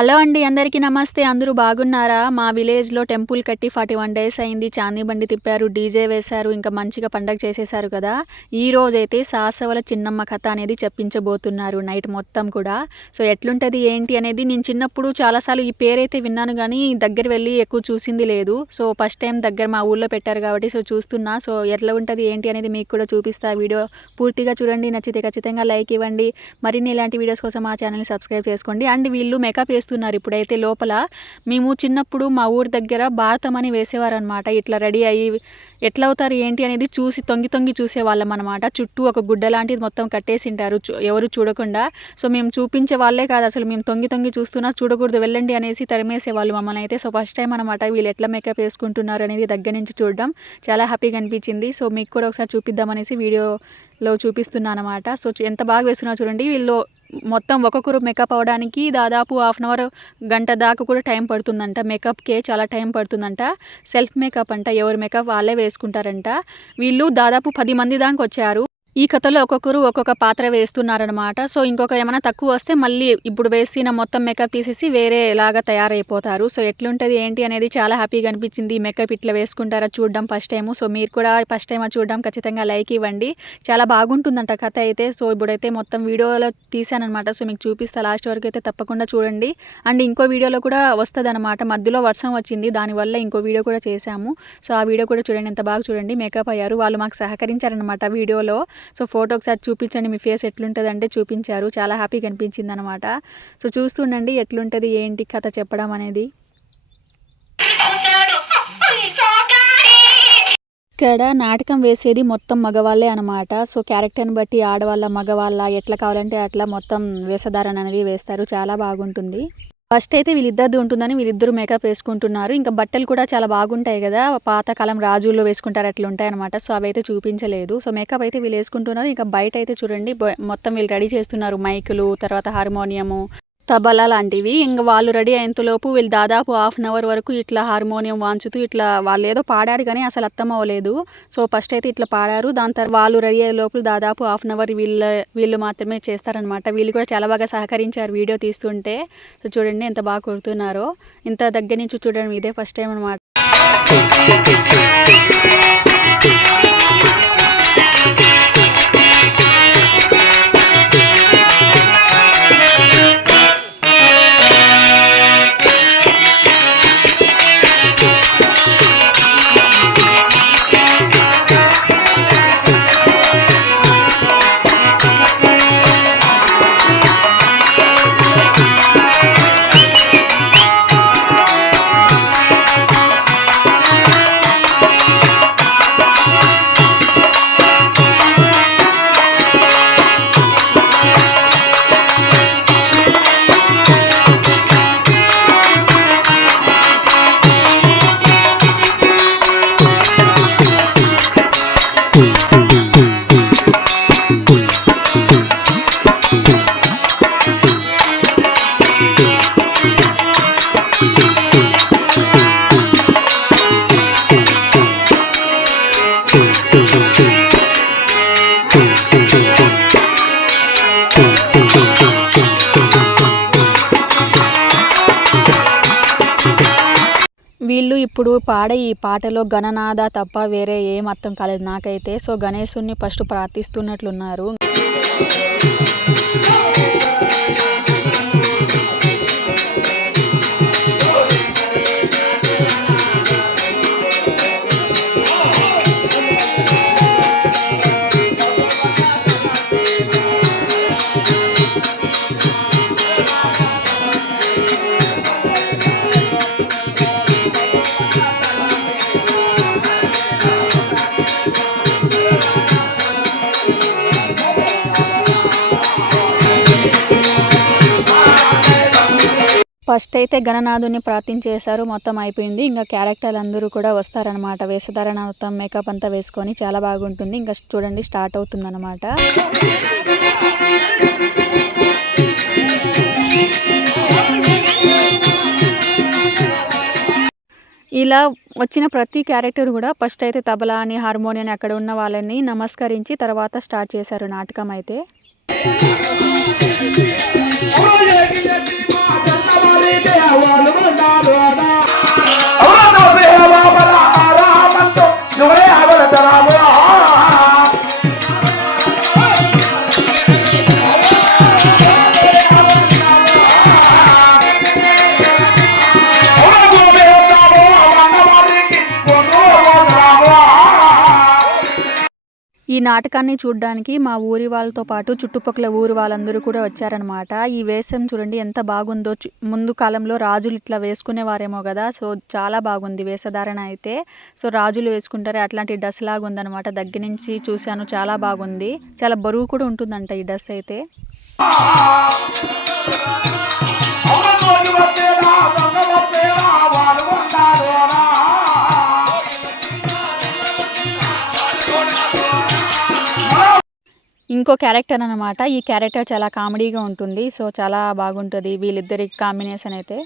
Hello అండి, అందరికీ నమస్తే. అందరూ బాగున్నారా? మా విలేజ్‌లో టెంపుల్ కట్టి 41 డేస్ అయింది. చాందీ బండి తిప్పారు, డీజే వేశారు. ఇంకా మంచిగా పండగ చేసేశారు కదా! ఈరోజైతే సాసవల చిన్నమ్మ కథ అనేది చెప్పించబోతున్నారు నైట్ మొత్తం కూడా. సో, ఎట్లుంటది ఏంటి అనేది నేను చిన్నప్పుడు చాలా సార్లు ఈ పేరైతే విన్నాను గానీ, దగ్గర వెళ్లి ఎక్కువ చూసింది లేదు. సో, ఫస్ట్ టైం దగ్గర మా ఊర్లో పెట్టారు కాబట్టి చూస్తున్నా. సో, ఎట్లా ఉంటది ఏంటి అనేది మీకు కూడా చూపిస్తా. వీడియో పూర్తిగా చూడండి. నచ్చితే ఖచ్చితంగా లైక్ ఇవ్వండి. మరిన్ని ఇలాంటి వీడియోస్ కోసం మా ఛానల్‌ని సబ్స్క్రైబ్ చేసుకోండి. అండ్ వీళ్ళు మేకప్ వేస్తున్నారు ఇప్పుడైతే లోపల. మేము చిన్నప్పుడు మా ఊరి దగ్గర భారతం అని వేసేవారనమాట. ఇట్లా రెడీ అయ్యి ఎట్లా అవుతారు ఏంటి అనేది చూసి తొంగి చూసేవాళ్ళం అనమాట. చుట్టూ ఒక గుడ్డ లాంటిది మొత్తం కట్టేసింటారు ఎవరు చూడకుండా. సో, మేము చూపించే వాళ్ళే కాదు, అసలు మేము తొంగి చూస్తున్నా చూడకూడదు వెళ్ళండి అనేసి తరిమేసేవాళ్ళు మమ్మల్ని అయితే. సో, ఫస్ట్ టైం అనమాట వీళ్ళు ఎట్లా మేకప్ వేసుకుంటున్నారు అనేది దగ్గర నుంచి చూడడం చాలా హ్యాపీగా అనిపించింది. సో, మీకు కూడా ఒకసారి చూపిద్దాం అనేసి వీడియోలో చూపిస్తున్నా అనమాట. సో, ఎంత బాగా వేస్తున్నారు చూడండి. వీళ్ళు మొత్తం ఒక్కొక్కరు మేకప్ అవ్వడానికి దాదాపు హాఫ్ అన్ అవర్, గంట దాకా కూడా టైం పడుతుందంట. మేకప్‌కే చాలా టైం పడుతుందంట. సెల్ఫ్ మేకప్ అంట. ఎవరి మేకప్ వాళ్ళే వేసుకుంటారంట. వీళ్ళు దాదాపు 10 మంది దాకా వచ్చారు. ఈ కథలో ఒక్కొక్కరు ఒక్కొక్క పాత్ర వేస్తున్నారనమాట. సో, ఇంకొక ఏమైనా తక్కువ వస్తే మళ్ళీ ఇప్పుడు వేసిన మొత్తం మేకప్ తీసేసి వేరేలాగా తయారైపోతారు. సో, ఎట్లుంటది ఏంటి అనేది చాలా హ్యాపీగా అనిపించింది. ఈ మేకప్ ఇట్లా వేసుకుంటారా చూడడం ఫస్ట్ టైము. సో, మీరు కూడా ఫస్ట్ టైం చూడడం ఖచ్చితంగా లైక్ ఇవ్వండి. చాలా బాగుంటుందంట కథ అయితే. సో, ఇప్పుడైతే మొత్తం వీడియోలో తీశాననమాట. సో, మీకు చూపిస్తా, లాస్ట్ వరకు అయితే తప్పకుండా చూడండి. అండ్ ఇంకో వీడియోలో కూడా వస్తదనమాట. మధ్యలో వర్షం వచ్చింది, దానివల్ల ఇంకో వీడియో కూడా చేశాము. సో, ఆ వీడియో కూడా చూడండి. ఎంత బాగా చూడండి మేకప్ అయ్యారు. వాళ్ళు మాకు సహకరించారనమాట వీడియోలో. సో, ఫోటో ఒకసారి చూపించండి మీ ఫేస్ ఎట్లుంటదంటే చూపించారు. చాలా హ్యాపీగా అనిపించింది అనమాట. సో, చూస్తుండండి ఎట్లుంటది ఏంటి కథ చెప్పడం అనేది. ఇక్కడ నాటకం వేసేది మొత్తం మగవాళ్ళే అనమాట. సో, క్యారెక్టర్ని బట్టి ఆడవాళ్ళ మగవాళ్ళ ఎట్లా కావాలంటే అట్లా మొత్తం వేషధారణ అనేది వేస్తారు. చాలా బాగుంటుంది. ఫస్ట్ అయితే వీళ్ళిద్దరిది ఉంటుందని వీళ్ళిద్దరూ మేకప్ వేసుకుంటున్నారు. ఇంకా బట్టలు కూడా చాలా బాగుంటాయి కదా! పాతకాలం రాజుల్లో వేసుకుంటారు అట్లుంటాయనమాట. సో, అవైతే చూపించలేదు. సో, మేకప్ అయితే వీళ్ళు వేసుకుంటున్నారు. ఇంకా బయట అయితే చూడండి మొత్తం వీళ్ళు రెడీ చేస్తున్నారు. మైకులు, తర్వాత హార్మోనియము, తబలా లాంటివి. ఇంక వాళ్ళు రెడీ అయ్యేంతలోపు వీళ్ళు దాదాపు హాఫ్ అన్ అవర్ వరకు ఇట్లా హార్మోనియం వాంచుతూ ఇట్లా వాళ్ళేదో పాడారు కానీ అసలు అర్థం అవ్వలేదు. సో, ఫస్ట్ అయితే ఇట్లా పాడారు. దాని తర్వాత వాళ్ళు రెడీ అయ్యే లోపల దాదాపు హాఫ్ అన్ అవర్ వీళ్ళు మాత్రమే చేస్తారనమాట. వీళ్ళు కూడా చాలా బాగా సహకరించారు వీడియో తీస్తుంటే. సో, చూడండి ఎంత బాగా కొడుతున్నారో. ఇంత దగ్గర నుంచి చూడడం ఇదే ఫస్ట్ టైం అనమాట. వీళ్ళు ఇప్పుడు పాడే ఈ పాటలో గణనాద తప్ప వేరే ఏం అర్థం కాలేదు నాకైతే. సో, గణేశుణ్ణి ఫస్ట్ ప్రార్థిస్తున్నట్లున్నారు. ఫస్ట్ అయితే గణనాథుని ప్రార్థించేశారు. మొత్తం అయిపోయింది. ఇంకా క్యారెక్టర్లు అందరూ కూడా వస్తారనమాట. వేషధారణ మొత్తం మేకప్ అంతా వేసుకొని చాలా బాగుంటుంది. ఇంకా చూడండి స్టార్ట్ అవుతుందన్నమాట. ఇలా వచ్చిన ప్రతి క్యారెక్టర్ కూడా ఫస్ట్ అయితే తబలా అని, హార్మోనియం అక్కడ ఉన్న వాళ్ళని నమస్కరించి తర్వాత స్టార్ట్ చేశారు నాటకం అయితే. ఈ నాటకాన్ని చూడడానికి మా ఊరి వాళ్ళతో పాటు చుట్టుపక్కల ఊరు వాళ్ళందరూ కూడా వచ్చారనమాట. ఈ వేషం చూడండి ఎంత బాగుందో. ముందు కాలంలో రాజులు ఇట్లా వేసుకునేవారేమో కదా. సో చాలా బాగుంది వేషధారణ అయితే. సో రాజులు వేసుకుంటారే అట్లాంటి డ్రెస్ లాగా ఉందన్నమాట. దగ్గర నుంచి చూశాను, చాలా బాగుంది. చాలా బరువు కూడా ఉంటుందంట ఈ డ్రెస్ అయితే. ఇంకో క్యారెక్టర్ అనమాట. ఈ క్యారెక్టర్ చాలా కామెడీగా ఉంటుంది. సో చాలా బాగుంటుంది వీళ్ళిద్దరి కాంబినేషన్ అయితే.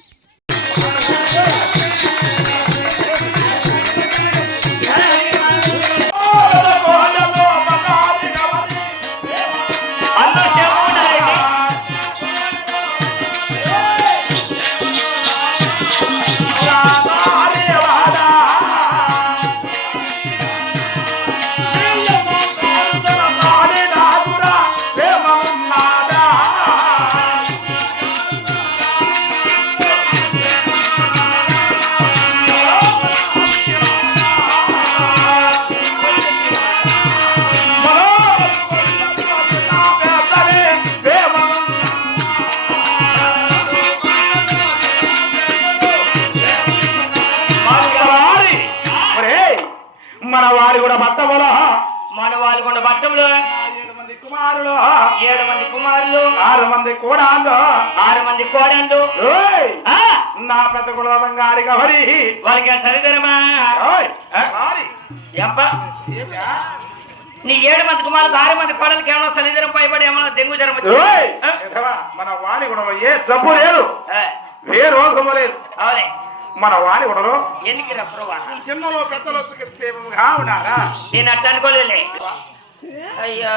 మన వారి కూడా పట్టములో మన వారి కూడా పట్టములో 7 మంది కుమారులు 6 మంది కోడాళ్ళు నా పెద్ద కులం గారి గవరి వాళ్ళకి సరిదరమా నీ 7 మంది కుమారులు 6 మంది కోడలకి ఏమన్నా సరిదరం పైబడి ఏమన్నా డెంగు జ్వరం మన వాణి కూడా ఏ జబ్బు లేదు, ఏ రోగము లేదు. అవునే మన వాణి కూడా ఎందుకు చిన్నలో పెద్దలో సేవగా ఉన్నారా? నేను అట్లా అనుకోలే. అయ్యా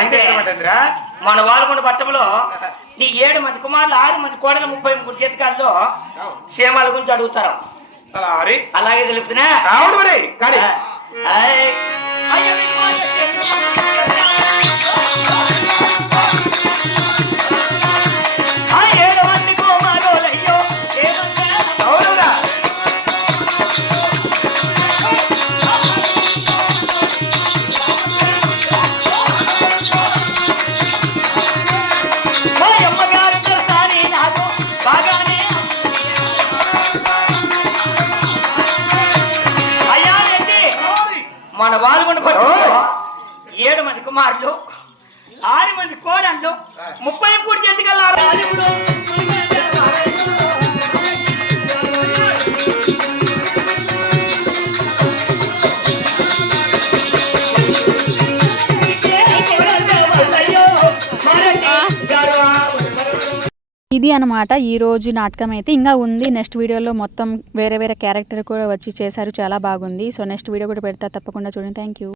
అంటే మన వాడుకున్న పట్టంలో నీ 7 మంది కుమారులు 6 మంది కోడలు 33 జీతకాల్లో క్షేమాల గురించి అడుగుతారు. అలాగే తెలుపుతున్నా అవును మరి. కానీ మన వాల్గొండ 7 మంది కుమారులు 6 మంది కోడళ్ళు 33 చేతికల్లా రాజుడు. ఇది అనమాట ఈరోజు నాటకం అయితే. ఇంకా ఉంది నెక్స్ట్ వీడియోలో మొత్తం వేరే వేరే క్యారెక్టర్ కూడా వచ్చి చేశారు, చాలా బాగుంది. సో నెక్స్ట్ వీడియో కూడా పెడతా, తప్పకుండా చూడండి. Thank you.